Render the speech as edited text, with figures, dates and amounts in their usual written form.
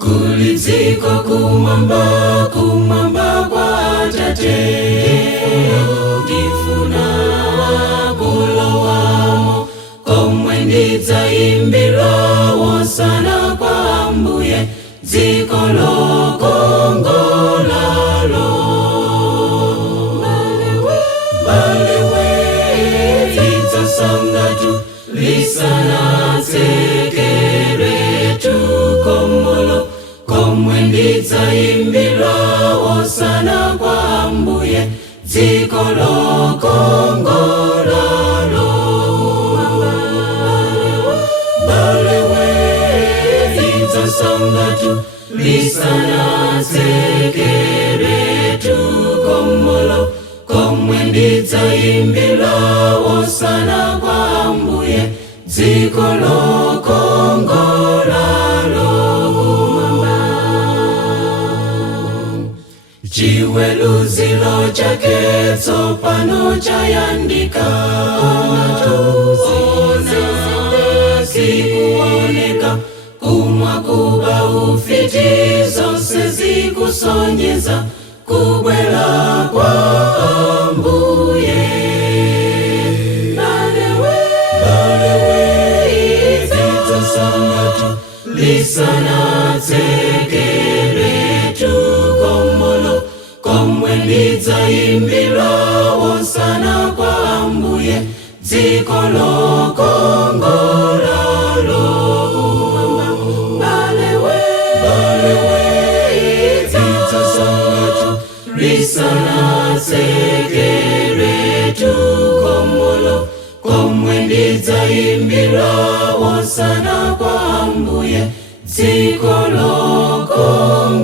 Kuliziko kumamba, kumamba kwa Atate, ndifuna kulowamo, komwe ndidzayimbira wosana kwa Ambuye, dziko lokongolalo. Balewe lidzasangatu, lisanatsekeretu komolo, komwe ndidzayimbira wosana kwa Ambuye, dziko lokongolalo. Balewe lidzasangatu, lisanatsekeretu komolo, komwe ndidzayimbira wosana kwa Ambuye, dziko lokongolalo. Chiweruziro chake tsopano chayandika, zikuoneka, kumwa kuba ufiti, zonse zikusonyeza kubwera kwa Ambuye. Balewe lidzasangatu, lisanatsekeretu komolo, komwe ndidzayimbira wosana kwa Ambuye, dziko lokongolalo. Balewe lidzasangatu, lisanatsekeretu komolo, komwe ndidzayimbira wosana kwa Ambuye, dziko lokongolalo.